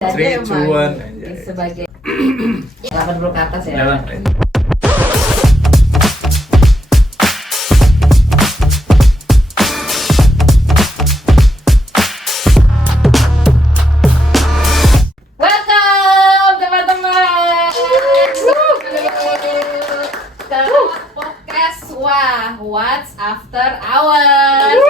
Dan dia emang Ricuan sebagai 80 ke atas ya. Jalan. Welcome teman-teman ke podcast What's After Hours.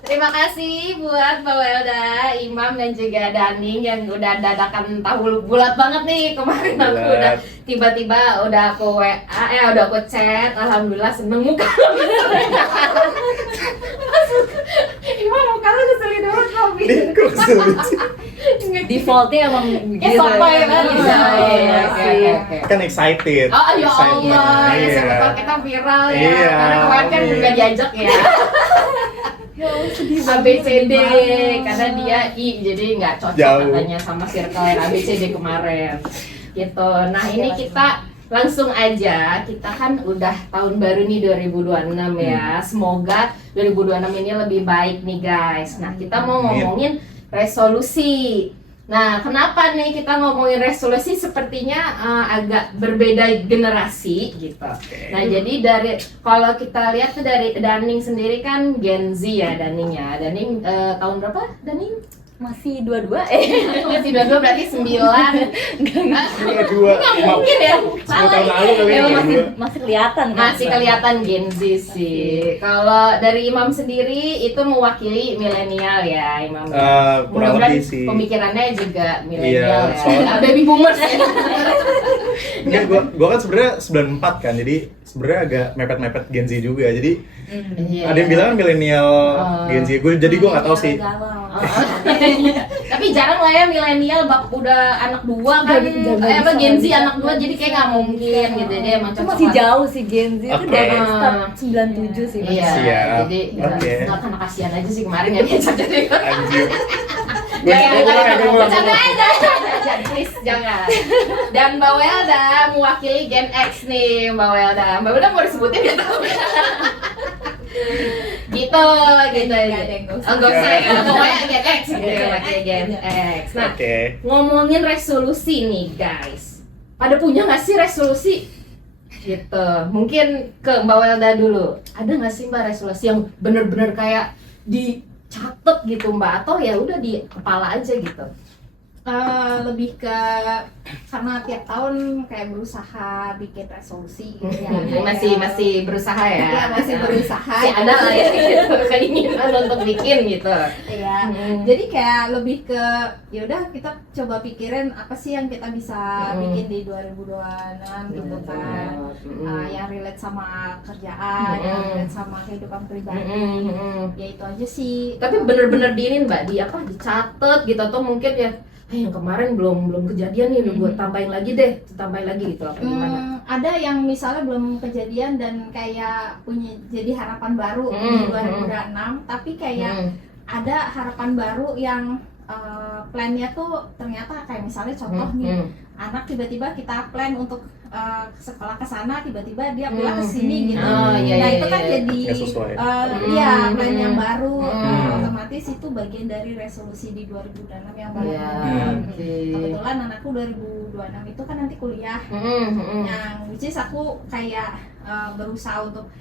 Terima kasih buat Mbak Welda, Imam dan juga Daning yang udah dadakan tahu bulat banget nih kemarin. Aku udah tiba-tiba udah aku WA, udah aku chat, alhamdulillah seneng muka lo Imam muka lo ngeselin banget Robi. Defaultnya emang begitu. Sampai kan bisa. Kan excited. Oh ya Excitement. Allah, ya Iya. siapa tahu kita viral ya. Iya, Karena kemarin kan iya. nggak diajak ya. ABCD karena dia I jadi nggak cocok Jauh. katanya sama circle yang ABCD kemarin gitu. Nah ini kita langsung aja, kita kan udah tahun baru nih 2026 ya. Semoga 2026 ini lebih baik nih guys. Nah kita mau ngomongin resolusi. Nah, kenapa nih kita ngomongin resolusi? Sepertinya agak berbeda generasi gitu. Nah, jadi dari kalau kita lihat tuh dari Daning sendiri kan Gen Z ya Daning ya. Daning tahun berapa Daning? Masih dua-dua Masih 22 berarti 9. Dua. Nggak mungkin ya. 10 tahun lalu kali ya. masih kelihatan kan? Masih kelihatan Gen Z sih. Kalau dari Imam sendiri itu mewakili milenial ya, Imam. Kurang Mudah-mudahan lebih sih. pemikirannya juga milenial Iya, ya. soalnya- Baby boomers ya. Enggak, gua kan sebenarnya 94 kan, jadi sebenarnya agak mepet-mepet Gen Z juga. Jadi Iya. ada yang bilang kan milenial Gen Z. Jadi gua nggak tahu sih. Tapi jarang lah ya milenial udah anak dua kan, apa Gen Z anak dua, jadi kayak nggak mungkin gitu. Jadi emang Itu cocok masih lah. jauh sih Gen Z itu Oke. dari start 97 sih. Iya, Siap. jadi Oke. nggak karena kasihan aja sih kemarin ya dia jadi. Anjir. Jangan, bercanda aja, jangan, please jangan. Dan Mbak Welda mewakili Gen X nih, Mbak Welda. Mbak Welda mau disebutin nggak tahu. gitu. Enggak usah ya, pokoknya Gen X gitu, mewakili Gen X. Nah, Oke. ngomongin resolusi nih guys, pada punya nggak sih resolusi? Gitu, mungkin ke Mbak Welda dulu. Ada nggak sih Mbak resolusi yang bener-bener kayak dicatat gitu Mbak, atau ya udah di kepala aja gitu? Lebih ke karena tiap tahun kayak berusaha bikin resolusi gitu ya. Jadi masih berusaha ya? Iya, masih berusaha. Masih ada lah ya gitu, keinginan untuk bikin gitu. Iya. Hmm. Jadi kayak lebih ke ya udah kita coba pikirin apa sih yang kita bisa bikin di 2026 gitu kan. Yang relate sama kerjaan, yang relate sama kehidupan pribadi. Ya itu aja sih. Tapi bener-bener diinin Mbak, di apa, dicatat gitu, atau mungkin ya yang kemarin belum kejadian nih, gue tambahin lagi gitu apa gimana? Ada yang misalnya belum kejadian dan kayak punya jadi harapan baru di 2026, tapi kayak ada harapan baru yang plannya tuh ternyata kayak misalnya contoh nih, anak tiba-tiba kita plan untuk sekolah ke sana, tiba-tiba dia pulang ke sini gitu. Iya, Nah iya, itu kan iya. jadi Nggak sesuai. iya plan yang baru. Otomatis itu bagian dari resolusi di 2026 yang baru. Iya, oke. Kebetulan anakku 2026 itu kan nanti kuliah. Yang which is aku kayak berusaha untuk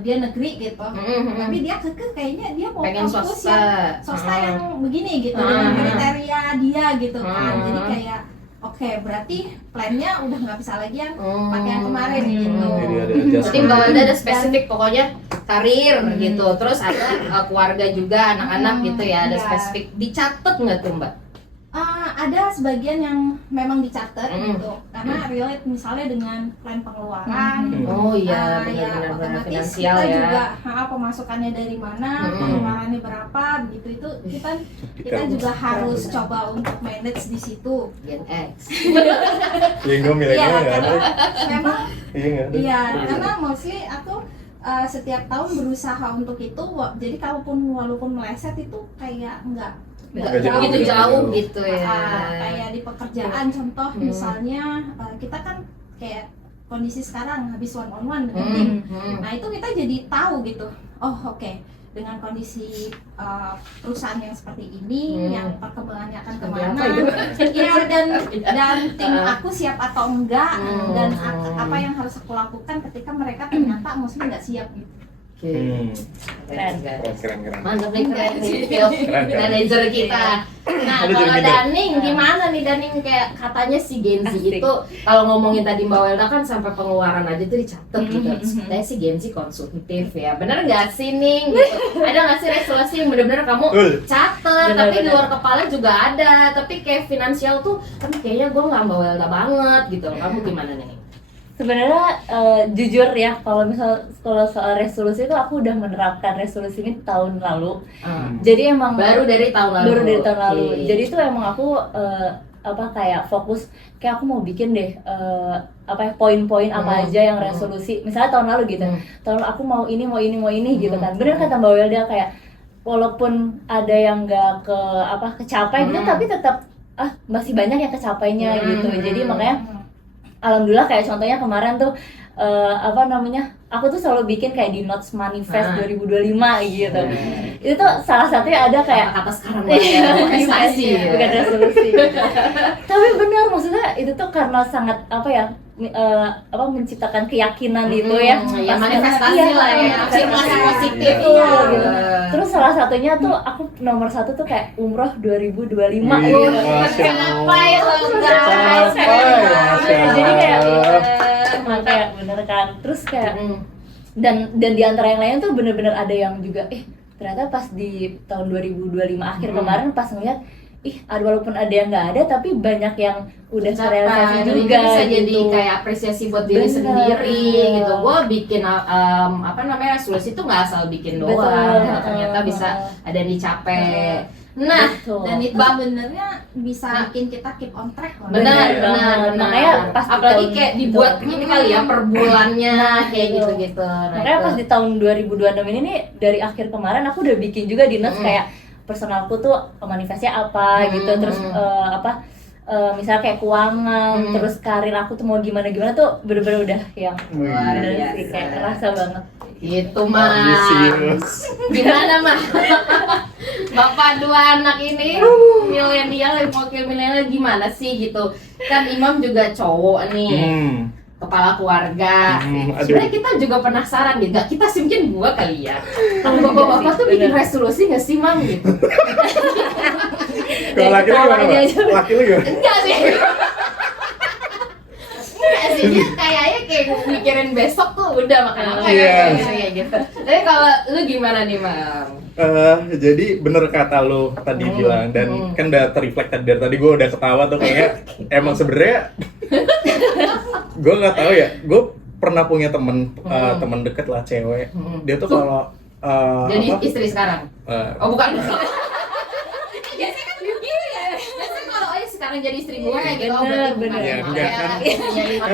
dia negeri gitu. Tapi dia kekeh kayaknya dia mau Pengen kampus swasta. yang begini gitu, dengan kriteria dia gitu kan. Jadi kayak oke, berarti plannya udah nggak bisa lagi yang pakai yang kemarin gitu. Jadi ada Jadi adjustment. Mbak Welda ada spesifik pokoknya karir gitu, terus ada keluarga juga, anak-anak gitu ya, ada Iya. spesifik. Dicatat nggak tuh Mbak? Ada sebagian yang memang dicatat Mm. gitu, karena relate misalnya dengan plan pengeluaran. Oh iya, Ya benar-benar otomatis finansial kita ya. juga pemasukannya dari mana, pengeluarannya berapa, begitu itu kita juga harus coba untuk manage di situ. Gen X. Iya, gua milenial nggak ada. Memang Iya nggak ada. iya, karena mostly aku setiap tahun berusaha untuk itu. Jadi walaupun meleset itu kayak nggak Nggak jauh begitu gitu. jauh gitu ya. kayak di pekerjaan contoh misalnya kita kan kayak kondisi sekarang habis one on one dengan tim. Nah itu kita jadi tahu gitu, oh oke, dengan kondisi perusahaan yang seperti ini, yang perkembangannya akan kemana, ya, dan tim aku siap atau enggak, dan apa yang harus aku lakukan ketika mereka ternyata maksudnya nggak siap gitu. Keren. Keren. Mantap nih, keren nih skill manager kita. Nah, Ada kalau jadi Daning gimana nih Daning, kayak katanya si Gen Z Asik. itu kalau ngomongin tadi Mbak Welda kan sampai pengeluaran aja tuh dicatat gitu. Katanya si Gen Z konsumtif ya. Bener nggak sih Ning? Gitu. Ada nggak sih resolusi yang bener-bener kamu catat, tapi di luar kepala juga ada, tapi kayak finansial tuh kan kayaknya gue nggak Mbak Welda banget gitu. Kamu gimana nih? Sebenarnya jujur ya, kalau soal resolusi itu aku udah menerapkan resolusi ini tahun lalu. Jadi emang Baru dari tahun lalu. Oke. Jadi itu emang aku kayak fokus, kayak aku mau bikin deh poin-poin apa aja yang resolusi. Misalnya tahun lalu gitu. Tahun lalu aku mau ini gitu kan. Bener kata Mbak Welda, kayak walaupun ada yang nggak kecapai gitu, tapi tetap masih banyak yang kecapainya gitu. Jadi makanya alhamdulillah kayak contohnya kemarin tuh aku tuh selalu bikin kayak di notes manifest 2025 gitu. Itu tuh salah satunya ada kayak kata sekarang ya, prestasi ya. bukan resolusi. Tapi benar, maksudnya itu tuh karena sangat menciptakan keyakinan itu ya. Ya manifestasi lah ya, afirmasi positif gitu. gitu. Terus salah satunya tuh aku nomor 1 tuh kayak umroh 2025. Kenapa ya lo enggak? Jadi kayak kayak bener kan. Terus kayak dan di antara yang lain tuh bener-bener ada yang juga ternyata pas di tahun 2025 akhir kemarin pas ngeliat walaupun ada yang nggak ada tapi banyak yang udah terrealisasi juga bisa gitu. Jadi kayak apresiasi buat diri sendiri gitu. Gue bikin resolusi itu nggak asal bikin doang, ternyata bisa ada yang dicapai. Nah, dan itu sebenarnya bisa bikin kita keep on track loh. benar. Makanya pas apalagi kayak dibuat ini kali ya per bulannya kayak gitu-gitu. Makanya pas di tahun 2026 ini nih, dari akhir kemarin aku udah bikin juga di notes kayak personalku tuh manifestnya apa gitu, terus misalnya kayak keuangan, terus karir aku tuh mau gimana tuh bener-bener udah yang bener sih kayak kerasa banget. Itu mah gimana mah bapak 2 anak ini milenial, wakil milenial gimana sih gitu kan. Imam juga cowok nih, kepala keluarga. Sebenarnya kita juga penasaran gitu, kita sih mungkin gua kali ya, kalau bapak-bapak tuh bikin resolusi nggak sih Mam gitu? Kalau laki lu gimana? Laki lu gimana? Enggak sih. Enggak sih, dia kayaknya kayak mikirin besok tuh udah makan apa ya kayak gitu. Tapi kalau lu gimana nih Mam? Jadi bener kata lo tadi bilang, dan kan udah terreflect dari tadi gue udah ketawa tuh kayaknya emang sebenarnya gue nggak tahu ya, gue pernah punya temen deket lah cewek, dia tuh kalau jadi istri sekarang? Oh bukan. Biasanya kan begini ya. Biasanya kalau sekarang jadi istri gue gitu. Bener. Ya, enggak kan.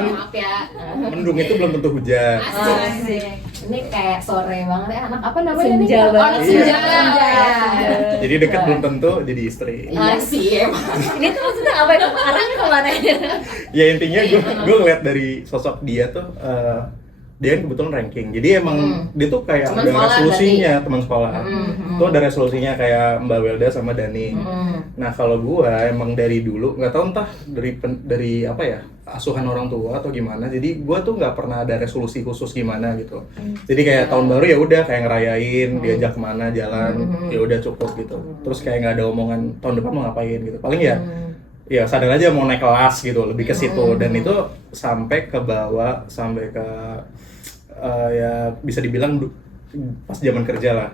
Maaf ya. Mendung itu belum tentu hujan. Asik. Ini kayak sore banget ya, anak apa namanya nih? Senja banget. Senja. Jadi deket belum tentu jadi istri. Iya sih emang. Ini tuh maksudnya apa ya, arahnya kemana ya? Ya intinya gue ngeliat dari sosok dia tuh, dia kan kebetulan ranking, jadi emang dia tuh kayak Teman ada sekolah resolusinya, teman sekolah. Tuh ada resolusinya kayak Mbak Welda sama Dani. Nah kalau gua emang dari dulu nggak tahu entah dari apa ya, asuhan orang tua atau gimana, jadi gua tuh nggak pernah ada resolusi khusus gimana gitu. Jadi kayak tahun baru ya udah kayak ngerayain, diajak kemana jalan, ya udah cukup gitu. Terus kayak nggak ada omongan tahun depan mau ngapain gitu. Paling ya sadar aja mau naik kelas gitu, lebih ke situ. Dan itu sampai ke bawah, sampai ke ya bisa dibilang pas zaman kerja lah.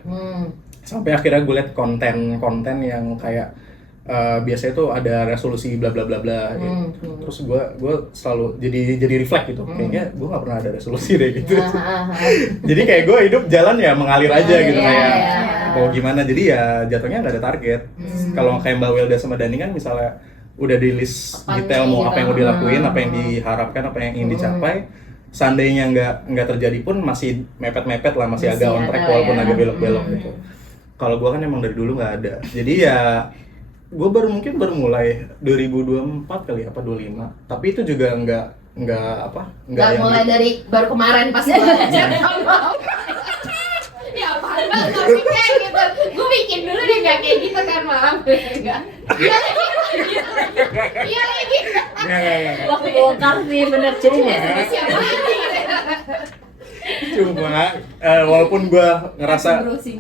Sampai akhirnya gue liat konten yang kayak biasanya tuh ada resolusi bla bla bla bla gitu. Terus gue selalu jadi reflect gitu, kayaknya gue nggak pernah ada resolusi deh gitu. Jadi kayak gue hidup jalan ya mengalir aja gitu, kayak mau gimana, jadi ya jatuhnya nggak ada target. Kalau kayak Mbak Welda sama Dani kan misalnya udah di list detail mau apa yang mau dilakuin, apa yang diharapkan, apa yang ingin dicapai. Seandainya nggak terjadi pun masih mepet-mepet lah, masih agak on track walaupun agak belok-belok gitu. Kalau gue kan emang dari dulu nggak ada, jadi ya gue baru mulai 2024 kali apa 25, tapi itu juga nggak mulai dari baru kemarin pas belajar. Ya apaan Tapi kayak gitu, gue bikin dulu deh nggak kayak gitu kan malam enggak. Iya lagi. Nggak. Waktu bongkar sih bener Cuma, Siapa lagi? walaupun gue ngerasa browsing.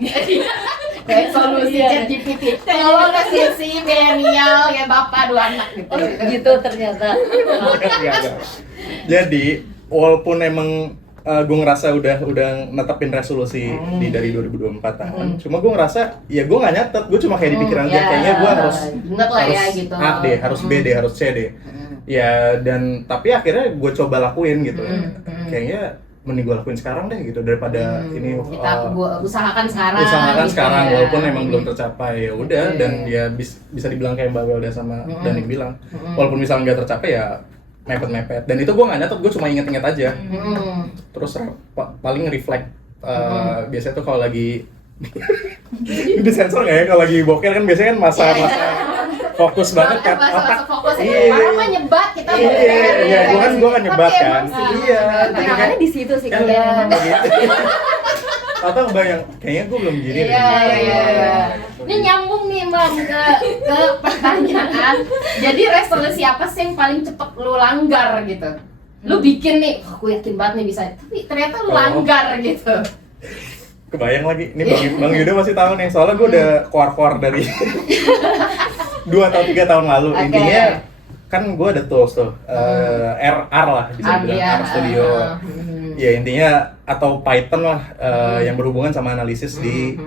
Kayak solusi Iya. ChatGPT. Kalau nggak sih milenial ya bapak 2 anak gitu. Oh gitu ternyata. Enggak. Jadi walaupun emang gue ngerasa udah netepin resolusi dari 2024 tahun, cuma gue ngerasa ya gue nggak nyatet, gue cuma kayak di pikiran aja, kayaknya gue harus inget lah ya gitu. A deh, harus B deh, harus C deh. Ya dan tapi akhirnya gue coba lakuin gitu. Kayaknya mending gue lakuin sekarang deh gitu daripada ini Kita usahakan sekarang. usahakan gitu sekarang ya. walaupun emang belum tercapai, ya udah. Oke. Dan ya bisa dibilang kayak Mbak Welda sama Dani bilang, walaupun misalnya nggak tercapai ya mepet-mepet, dan itu gue nggak nyatet, gue cuma inget-inget aja. Terus paling reflect biasanya tuh kalau lagi ini sensor nggak ya, kalau lagi boker kan biasanya kan masa-masa fokus banget kan Masa-masa fokus ya. Iya. Orang mah nyebat kita Iya, boker. iya, gue kan nyebat Tapi kan. emang sih. Iya. Tangannya di situ sih Kan kalian. emang begitu. Atau kebayang, kayaknya gue belum gini deh. Iya. Ini nyambung nih Bang ke pertanyaan. Jadi resolusi apa sih yang paling cepet lu langgar gitu? Lu bikin nih, aku yakin banget nih bisa. Tapi ternyata lu langgar gitu. Kebayang lagi, ini Bang Yuda masih tahu nih, soalnya gue udah keluar dari 2 atau 3 tahun lalu. Oke. Intinya kan gue ada tools tuh, R lah bisa dibilang, R Studio. Ya intinya atau Python lah yang berhubungan sama analisis di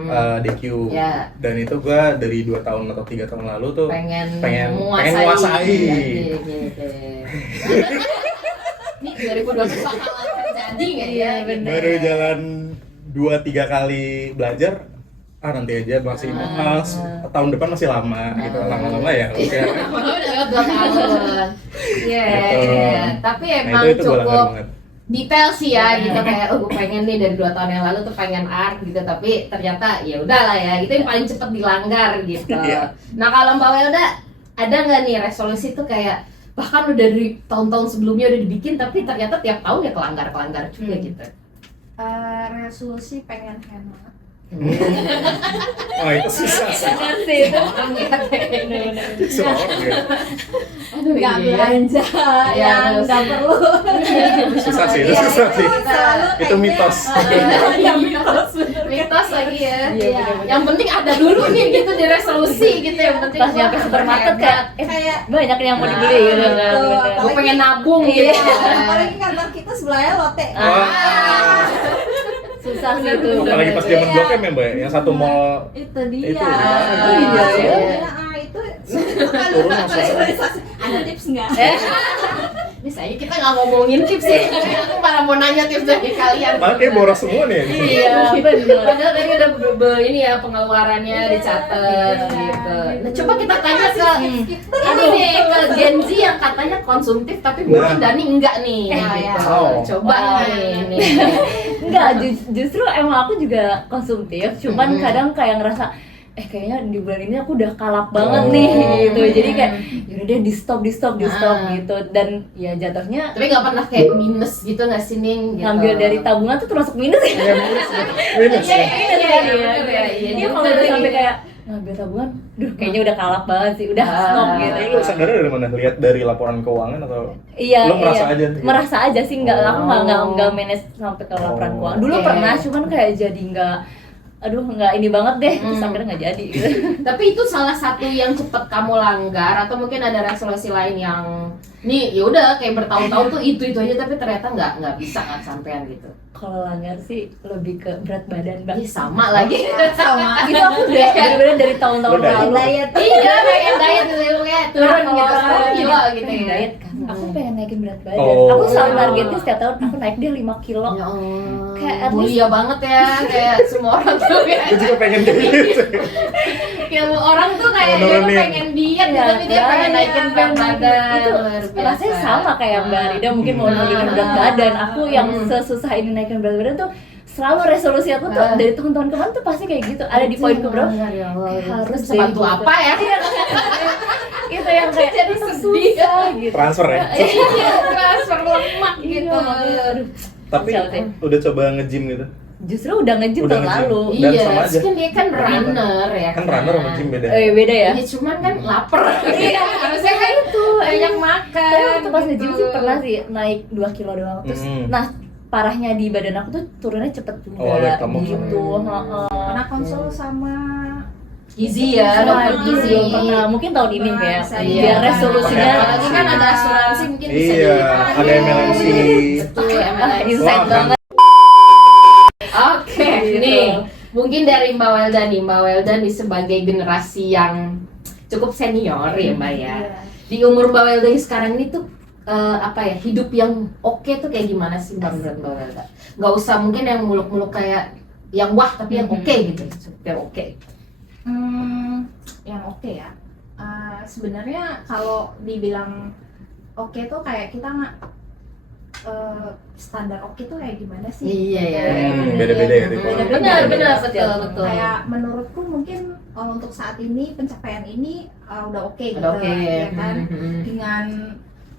DQ. Ya. Dan itu gue dari 2 tahun atau 3 tahun lalu tuh pengen menguasai. Gitu. Ini 2020 bakalan terjadi nggak ya? Iya, bener. Baru jalan 2-3 kali belajar, nanti aja masih tahun depan masih lama gitu, lama-lama ya udah. Udah lewat 2 tahun. Iya, Gitu. iya. Tapi Nah emang itu gue langgar cukup banget. detail sih ya gitu, kayak gue pengen nih dari 2 tahun yang lalu tuh pengen art gitu, tapi ternyata ya udahlah ya, itu yang paling cepet dilanggar gitu. Iya. Nah kalau Mbak Welda ada nggak nih resolusi tuh kayak bahkan udah dari tahun-tahun sebelumnya udah dibikin tapi ternyata tiap tahun ya kelanggar juga gitu. Resolusi pengen hemat. Oh itu susah sih. Bener sih itu. Orang ya Susah ya. aduh Nggak iya. belanja Iya, yang terus. nggak perlu. Susah sih, itu Iya, susah sih. selalu Itu kayaknya, mitos. Iya mitos bener. Mitos lagi ya. Iya. Yang penting ada dulu nih gitu di resolusi gitu, yang penting Pas gua nyampe supermarket berhemat. kayak Kayak banyak yang mau Nah, dibeli gitu kan. betul. Bener. Gue pengen nabung gitu. Iya. apalagi kantor kita sebelahnya lote. Ah. Susah sih itu. Apalagi pas zaman Blok M ya Mbak, yang satu mall Itu dia. Itu, iya, iya. Itu Turun langsung. visualisasi. Ada tips nggak? Misalnya kita nggak ngomongin tips sih, aku malah mau nanya tips dari kalian. malah kayak boros semua nih. Iya, bener. Padahal tadi udah ini ya pengeluarannya dicatat gitu. Nah coba kita tanya ke ini nih ke Gen Z yang katanya konsumtif tapi mungkin Nah. Dani enggak nih. Nah, gitu. ya. Oh. Coba nih. Enggak, justru emang aku juga konsumtif, cuman kadang kayak ngerasa kayaknya di bulan ini aku udah kalap banget nih gitu. Jadi kayak yaudah deh di stop gitu. Dan ya jatuhnya Tapi nggak pernah kayak minus gitu nggak sih Ning? Gitu. ngambil dari tabungan tuh termasuk minus ya. Iya, minus Iya, ya. bener ya. Iya, kalau udah sampai kayak ngambil tabungan, kayaknya udah kalap banget sih, udah stop gitu. Lu sadarnya dari mana? Lihat dari laporan keuangan atau Iya, lu merasa iya. aja? Gitu? Merasa aja sih, aku nggak manage sampai ke laporan keuangan. Dulu Oke. pernah, cuman kayak jadi nggak ini banget deh, terus akhirnya nggak jadi. Gitu. Tapi itu salah satu yang cepet kamu langgar atau mungkin ada resolusi lain yang nih ya udah kayak bertahun-tahun tuh itu aja tapi ternyata nggak bisa nggak sampean gitu. Kalau langgar sih lebih ke berat badan, Mbak. Ih, sama lagi. Sama. Itu aku udah bener-bener dari tahun-tahun Lu diet? lalu. Iya, pengen diet gitu kayak turun gitu Kalau 10 kilo gitu pengen ya. diet kan. Aku pengen naikin berat badan. Oh. Aku selalu targetin setiap tahun aku naik deh 5 kilo. Ya Allah. Kayak at least- mulia banget ya, kayak semua orang tuh kayak Gue juga pengen kayak gitu. kayak orang tuh kayak Mau dia tuh nurunin. pengen diet gitu, Iya, tapi dia pengen iya, naikin berat badan. Itu Luar biasa. rasanya sama kayak Mbak Rida, mungkin mau nurunin berat badan. Aku yang sesusah ini naikin berat badan tuh selalu resolusi aku tuh dari tahun-tahun kemarin tuh pasti kayak gitu. Ada di poin keberapa? Ya Allah, Kayak harus bisa bantu deh, apa ya? Itu yang kayak Jadi susah gitu. Transfer ya. Iya, transfer lemak Iya, gitu. makanya, aduh. Tapi Kacau sih. udah coba nge-gym gitu. Justru udah nge-gym Udah tahun nge-gym. lalu. Dan Iya, sama aja. kan dia kan runner ya. Kan runner sama gym beda. Beda ya. Iya, cuman kan lapar. Iya, harusnya kan itu banyak makan. Tapi waktu pas nge-gym sih pernah sih naik 2 kilo doang. Terus nah parahnya di badan aku tuh turunnya cepet juga awet kamu. gitu. Pernah konsul sama Gizi ya, dokter gizi. Belum pernah, mungkin tahun ini kayak Iya. biar resolusinya Apalagi kan ada asuransi mungkin bisa Iya, dipakai. ada MLMC. Betul, MLMC. insight Wah, banget. Oke, Gitu. nih mungkin dari Mbak Welda nih, Mbak Welda nih sebagai generasi yang cukup senior ya Mbak ya. Di umur Mbak Welda yang sekarang ini tuh apa ya, hidup yang oke tuh kayak gimana sih Mbak menurut Mbak Welda? Gak usah mungkin yang muluk-muluk kayak yang wah, tapi yang oke gitu, yang oke. Yang oke ya. Sebenarnya kalau dibilang oke tuh kayak kita nggak standar oke tuh kayak gimana sih? Iya ya. Beda-beda ya. Benar, betul, betul. Kayak menurutku mungkin untuk saat ini pencapaian ini udah oke gitu, Udah oke. ya kan? Dengan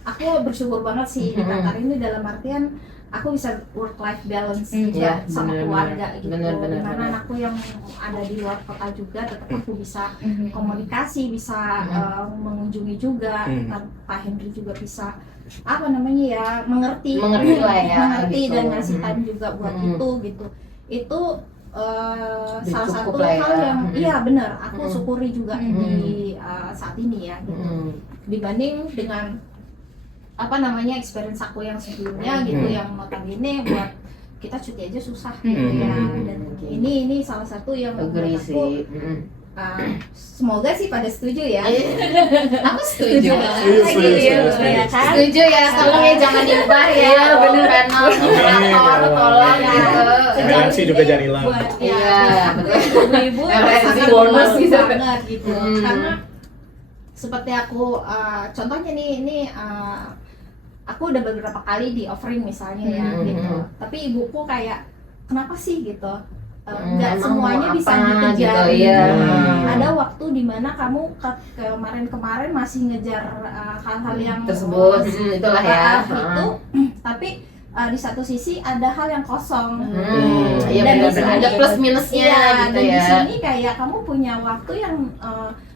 aku bersyukur banget sih di Qatar ini dalam artian aku bisa work life balance juga Iya, sama benar, keluarga benar. gitu. Benar, benar, Dimana benar. anakku yang ada di luar kota juga tetap aku bisa komunikasi, bisa mengunjungi juga. Pak Henry juga bisa apa namanya ya, mengerti Mengerti lah ya, mengerti gitu. dan ngasih time juga buat itu gitu. Itu salah cukup satu lah ya. hal yang iya benar aku syukuri juga di saat ini ya gitu. Dibanding dengan apa namanya experience aku yang sebelumnya gitu, yang notabene buat kita cuti aja susah gitu ya. Dan ini salah satu yang Agree menurut aku sih. semoga sih pada setuju ya. Aku setuju. Setuju. Ya kan? Setuju ya, tolong ya jangan diubah ya. Iya, bener. Panel moderator, tolong gitu. MLMC juga jangan hilang. Buat Iya, betul. ibu-ibu MLMC sangat bonus bagus gitu. banget gitu. Hmm. Karena seperti aku contohnya nih ini aku udah beberapa kali di offering misalnya ya gitu. Tapi ibuku kayak kenapa sih gitu? Nggak Emang semuanya mau bisa apa dikejar. gitu, iya. Ada waktu dimana kamu kemarin-kemarin masih ngejar hal-hal yang Tersebut, itulah ya. itu, tapi di satu sisi ada hal yang kosong. Iya Dan di benar, sini- ada plus minusnya Iya, gitu dan ya. di sini kayak kamu punya waktu yang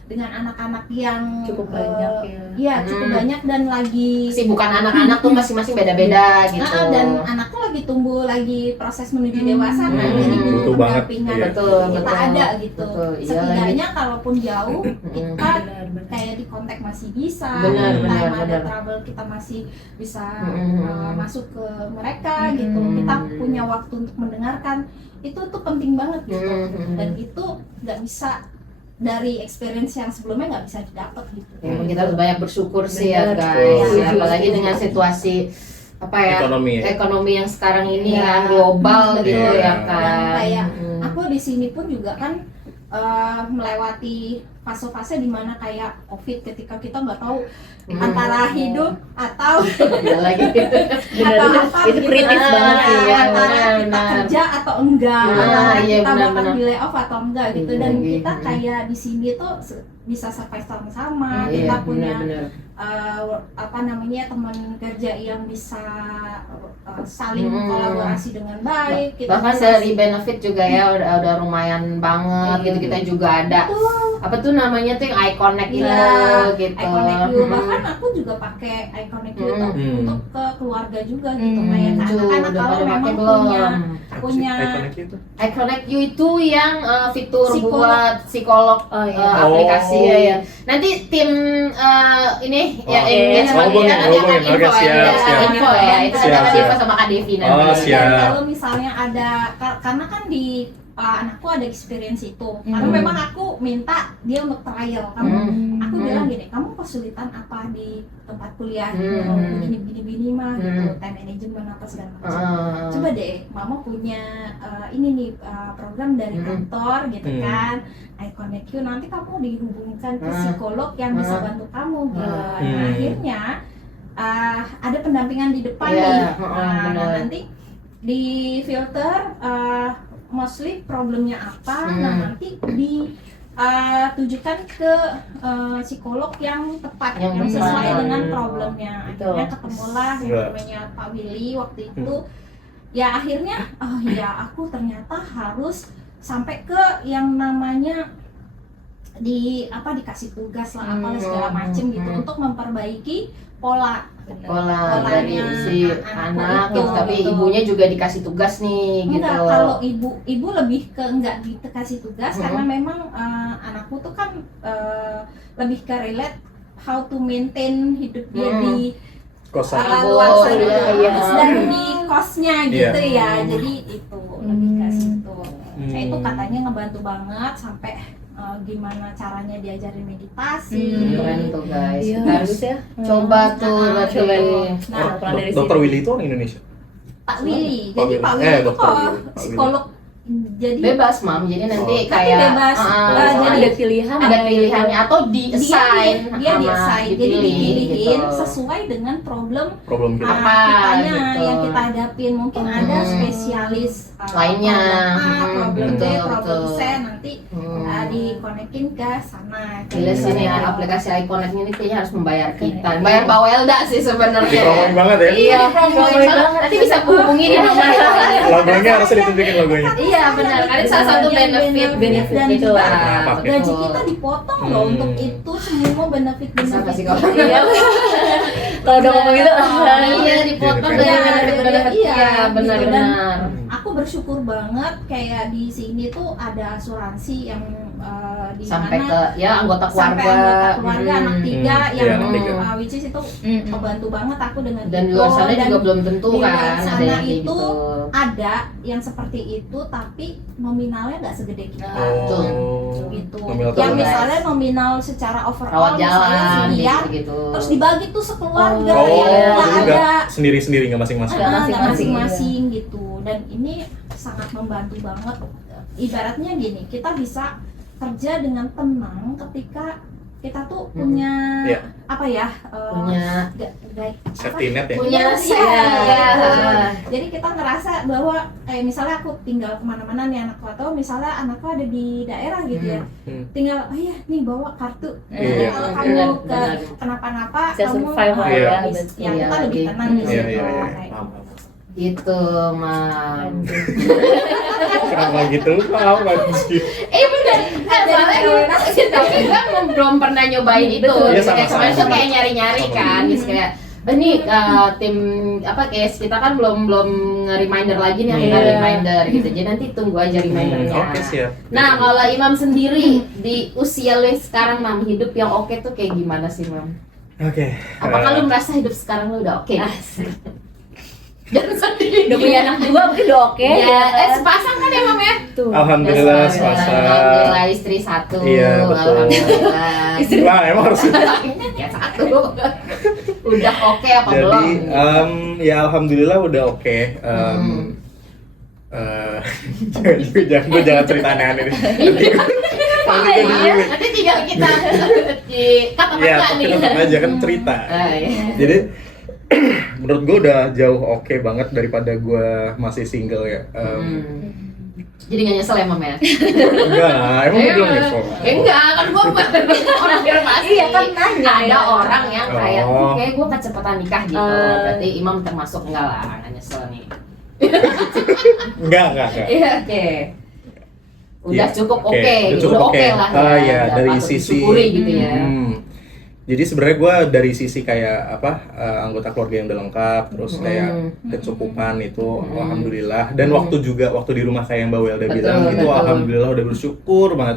dengan anak-anak yang Cukup banyak ya. Iya, cukup banyak dan lagi Kesibukan anak-anak tuh masing-masing beda-beda gitu. dan anakku lagi tumbuh, lagi proses menuju dewasa kan, jadi butuh Butuh banget, pendampingan iya. Betul, kita betul. ada gitu. Betul, iya Setidaknya kalaupun jauh kita Benar. kayak di kontak masih bisa, Benar, time benar, ada benar. trouble kita masih bisa masuk ke mereka Hmm. gitu. Kita punya waktu untuk mendengarkan, itu tuh penting banget gitu. Dan itu nggak bisa dari experience yang sebelumnya nggak bisa didapat gitu. Ya, kita harus banyak bersyukur sih ya Benar, guys. betul. Ya, apalagi dengan situasi apa ya, Ekonomi ya. yang sekarang ini Iya, kan global gitu betul. ya Dan kan. kayak aku di sini pun juga kan melewati fase-fase dimana kayak COVID ketika kita nggak tahu antara hidup atau Ya lagi. atau apa Itu gitu. kritis banget sih ya. Antara kita Benar. kerja atau enggak, Nah, antara iya, kita bakal benar-benar. di layoff atau enggak gitu. Iya, Dan iya. kita kayak di sini tuh bisa survive sama-sama. Iya, Kita punya benar-benar. apa namanya teman kerja yang bisa saling kolaborasi dengan baik. Kita Bahkan bisa dari benefit juga ya udah lumayan banget gitu. Kita juga ada apa tuh namanya tuh yang iConnect gitu gitu. iConnect You. Bahkan aku juga pakai iConnect You tuh untuk ke keluarga juga gitu, kayak ke Tuh, anak-anak udah kalau pada memang pakai belum? punya Iconic itu. iConnect You itu yang fitur Psikolog. buat psikolog Oh, iya. aplikasi Oh. ya. Nanti tim ini ya Oke. engagement Ngomongin, nanti akan ngomongin. Oke, info ya, siap, nanti siap. info ya. Itu nanti Siap, akan siap. info sama Kak Devi nanti. Oh, siap. dan kalau misalnya ada karena kan di anakku ada experience itu, karena memang aku minta dia untuk trial. Aku bilang gini, kamu kesulitan apa di tempat kuliah begini mah gitu, time management apa segala macam. Coba deh, mama punya ini nih program dari kantor gitu kan, iConnect You, nanti kamu dihubungkan ke psikolog yang bisa bantu kamu gitu. Nah, akhirnya ada pendampingan di depan Iya, nih. benar. Nah, nanti di filter mostly problemnya apa, nah nanti ditujukan ke psikolog yang tepat, Yang yang sesuai tepat. dengan problemnya. Betul. Akhirnya ketemulah yang Iya. namanya Pak Willy waktu itu. ya akhirnya oh ya aku ternyata harus sampai ke yang namanya dikasih tugas lah apalah segala macem gitu untuk memperbaiki pola pola dari polanya si anakku anak itu, gitu, tapi gitu. ibunya juga dikasih tugas nih gitu. Enggak, kalau ibu lebih ke enggak dikasih tugas karena memang anakku tuh kan lebih ke relate how to maintain hidup dia di Kosan. luar sana iya. dan di kosnya gitu Iya. ya, jadi itu lebih ke situ. Nah itu katanya ngebantu banget sampai gimana caranya diajarin meditasi. Keren tuh guys. Iya, Kita harus bagus ya. coba tuh berarti. coba. Nah, Pulang dari Dokter sini. Willy itu orang Indonesia. Pak Willy, Pak jadi Willy. Pak Willy itu Dokter kok Willy. Pak Willy. psikolog, jadi Bebas mam, jadi nanti Oh. Tapi kayak bebas. Jadi Jadi ada pilihan ada pilihannya atau di dia assign dia di-assign, jadi dipilihin gitu. sesuai dengan problem Problem kita. Apa, kitanya gitu. yang kita hadapin. Mungkin ada spesialis Lainnya. problem A, problem B, Betul, problem C, betul. nanti dikonekin ke sana. Gila sih nih Gitu. aplikasi Iconic ini kayaknya harus membayar kita. Bayar Bawelda sih sebenarnya. Dipromoin banget ya. Iya, dipromoin banget. Nanti bisa hubungi di nomor Iconic. Logonya harusnya ditunjukin logonya. Iya benar, kan itu salah satu benefit dan gitu juga lah. Apa? gaji kita dipotong loh untuk itu semua benefit Sama sih benefit. kalau Iya. Kalau udah ngomong gitu, Iya dipotong dari Iya, benefit-benefit. iya, Iya gitu. benar-benar. Aku bersyukur banget kayak di sini tuh ada asuransi yang di Sampai mana ke ya anggota sampai keluarga. anggota keluarga anak tiga Iya, yang anak tiga. which is itu Mm-mm. membantu banget aku dengan Dan di itu. luar sana Dan juga belum tentu di luar kan ada sana yang kayak itu gitu. ada yang seperti itu tapi nominalnya nggak segede kita. Oh. Gitu. Nominal Yang terbatas. misalnya nominal secara Rawat overall misalnya jalan sekian, gitu. terus dibagi tuh sekeluarga Oh, ya jadi nggak nggak ada sendiri-sendiri, nggak masing-masing. Nggak nggak masing-masing, masing-masing gitu. Dan ini sangat membantu banget. Ibaratnya gini, kita bisa kerja dengan tenang ketika kita tuh punya Iya. apa ya? Punya Safety net ya. punya Iya, ya. Jadi kita ngerasa bahwa kayak misalnya aku tinggal kemana-mana nih anakku, atau misalnya anakku ada di daerah gitu ya, tinggal oh ya nih bawa kartu. Iya. Kalau Benar, kamu ke benar. kenapa-napa, Bisa kamu survive lah Iya. ya. ya Iya, kita lebih gitu. tenang di Iya, situ. iya, iya. Kayak Paham, paham. Gitu, Mam. Kenapa gitu? Apa sih? Bener, soalnya tapi gue belum pernah nyobain itu. Betul. Iya, sama, Kayak kemarin sama. tuh kayak nyari-nyari Sama. kan, terus kayak ini tim apa case kita kan belum nge-reminder lagi nih, kita Iya. reminder gitu. Jadi nanti tunggu aja remindernya. Oke, siap. Nah, kalau Imam sendiri di usia lu sekarang, Mam, hidup yang oke tuh kayak gimana sih, Mam? Oke. Apakah lu merasa hidup sekarang lu udah oke? Jangan sedih. Udah punya anak dua mungkin udah oke. Ya, sepasang kan ya, Mam ya? Tuh. Alhamdulillah sepasang. Alhamdulillah istri satu. Iya, betul. Alhamdulillah. Wah, emang harus. Ya satu. Udah oke apa Jadi, belum? ya alhamdulillah udah oke. Jangan cerita aneh-aneh deh. Nanti tinggal kita di kata Iya, apa tapi nih? tetap aja kan cerita. Iya. Jadi menurut gue udah jauh oke banget daripada gue masih single ya. Jadi nggak nyesel ya, Mam ya? Enggak, emang gue belum nyesel. Enggak, kan gua orang konfirmasi. Iya, kan nanya. Ada orang yang kayak, Oh. kayak gua kecepatan nikah gitu. Berarti Imam termasuk enggak lah, nggak nyesel nih. Enggak. Iya, oke. Udah Iya, cukup oke. oke, Udah cukup oke oke. lah Ah, ya. iya, Udah dari patut sisi disyukuri gitu ya. Jadi sebenarnya gue dari sisi kayak anggota keluarga yang udah lengkap, terus kayak kecukupan itu alhamdulillah. Dan waktu di rumah kayak Mbak Welda Betul, bilang itu betul. alhamdulillah udah bersyukur banget.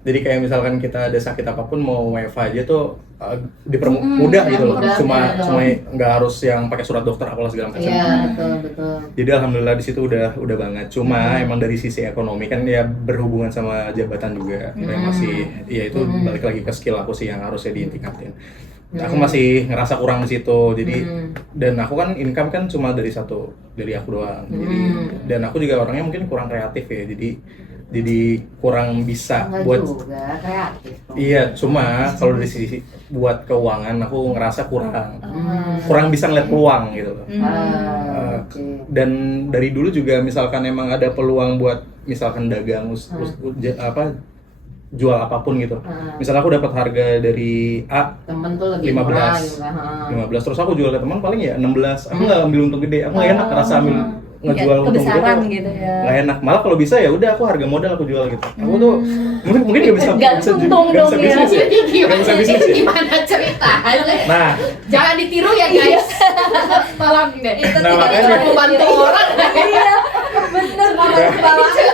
Jadi kayak misalkan kita ada sakit apapun mau WFH aja tuh dipermudah gitu loh. mudah, Cuma betul. nggak harus yang pakai surat dokter apalah segala macam. Iya, betul. Jadi alhamdulillah di situ udah banget. Cuma emang dari sisi ekonomi kan ya berhubungan sama jabatan juga. Yang masih ya itu balik lagi ke skill aku sih yang harusnya ditingkatin. Aku masih ngerasa kurang di situ. Jadi dan aku kan income kan cuma dari aku doang. Jadi dan aku juga orangnya mungkin kurang kreatif ya. Jadi kurang bisa Enggak buat juga kreatif. iya, cuma kalau dari sisi buat keuangan aku ngerasa kurang bisa ngeliat peluang gitu loh. Oke. Dan dari dulu juga misalkan emang ada peluang buat misalkan dagang jual apapun gitu. Misalnya aku dapat harga dari A Temen tuh lebih 15. murah gitu kan. 15 terus aku jual ke teman paling ya 16. Aku nggak ambil untung gede. Aku nggak enak ngerasa ambil ngejual untung kebesaran tuh gitu ya. nggak enak. Malah kalau bisa ya udah aku harga modal aku jual gitu. Aku tuh mungkin nggak bisa Nggak untung dong ya. bisnis ya. Nggak bisa bisnis ya. Gimana ceritanya? Nah, Jangan ditiru ya guys. Tolong deh. Nah, makanya- Membantu orang. Iya, bener Nah, banget.